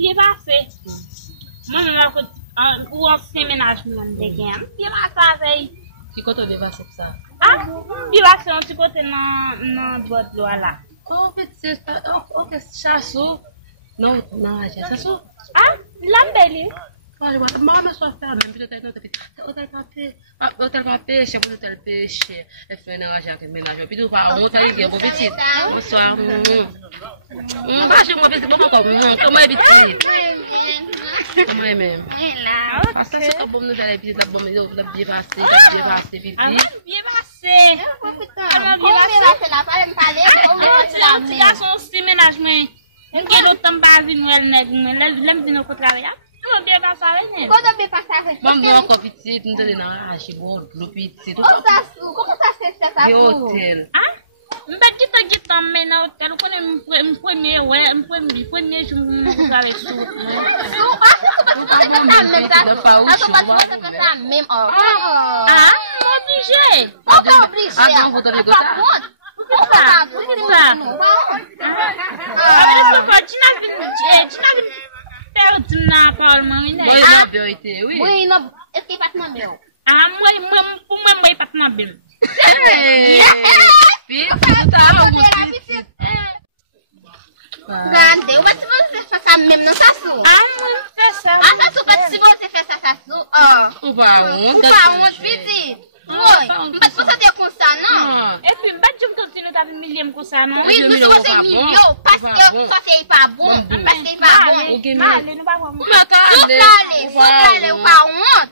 bien passé. Moi-même, ou on se ménage, bien passé. Qui compte bien passer pour ça? Ah, bien passé, on se côté dans votre loi là. Oh, petit, ok, chassou. Non, chassou. Ah, l'embellie. Olha, mas só fala, não precisa ter hotel para peixe, é hotel peixe. É feira já que menagem, pediu para um tá aí, vou vestir. Bonsoir. Baixa uma vez, vamos como é vestir. Como é mesmo? Passa essa bom no dela, precisa bom, da bien passé, vestir. Bien passé. Alors bien passé là, pas me parler. Tu as son petit ménagement. On quer le temps base Noël nèg, l'aime dire au contraire. Não bien passé avec. Quando bien passé avec. Vamos com petit, não tem nada, chegou, grupi, petit. Como tá se essa De hotel. Ah? Mbaki kita mais na hotel quando premier jour nous avec sou. Même Ah, obligé. Ah, vous devez goûter. Na Palma, né? Oui, não, eu fiquei patna meu. Ah, mãe patna bem. Grande, mas se você passar mesmo no Sassu. Ah, mãe, festa. Ah, Sassu, mas se você fez Sassu, Upa, visite. Oi, mas você tem constar, não? E puis, mbati eu continuo tá milhão com ça, não? Oui, mas você milhão, parce que eu só sei pas bom, parce que pas bom. Male, não vai vamos. Sukale, o pa onde?